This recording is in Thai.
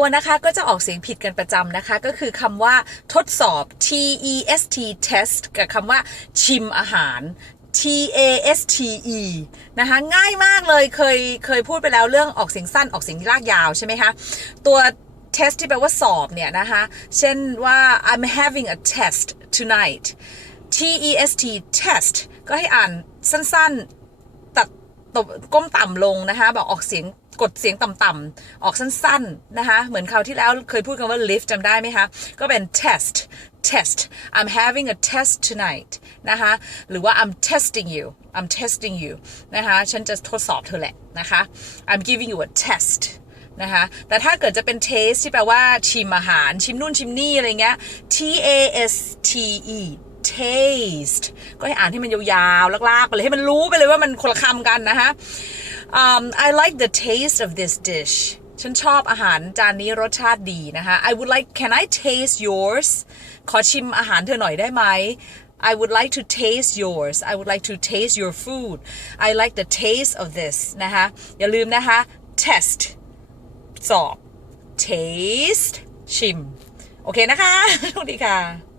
ตัวนะคะก็จะออกเสียงผิดกันประจำนะคะ ก็คือคำว่าทดสอบ T E S T test กับคำว่าชิมอาหาร T A S T E นะคะง่ายมากเลยเคยเคยพูดไปแล้วเรื่องออกเสียงสั้นออกเสียงลากยาวใช่ไหมคะ ตัว test ที่แปลว่าสอบเนี่ยนะคะ เช่นว่า I'm having a test tonight T E S T test ก็ให้อ่านสั้นๆ ตัดตบก้มต่ำลงนะคะแบบออกเสียง กดเสียงต่ำๆออกสั้นๆนะคะเหมือนคราวที่แล้วเคยพูดคำว่า lift จำได้ไหมคะ ก็เป็น test test I'm having a test tonight นะคะหรือว่า I'm testing you I'm testing you นะคะฉันจะทดสอบเธอแหละนะคะ I'm giving you a test นะคะแต่ถ้าเกิดจะเป็น taste ที่แปลว่าชิมอาหาร ชิมนู่นชิมนี่อะไรเงี้ย T A S T E taste ก็ให้อ่านให้มันยาวๆ ลากๆ ไปเลย ให้มันรู้ไปเลยว่ามันคนละคำกันนะคะ um, I like the taste of this dish ฉันชอบอาหารจานนี้รสชาติดีนะคะ I would like can I taste yours ขอชิมอาหารเธอหน่อยได้ไหม I would like to taste yours I would like to taste your food I like the taste of this นะคะ อย่าลืมนะคะ test สอบ taste ชิม โอเคนะคะ สวัสดีค่ะ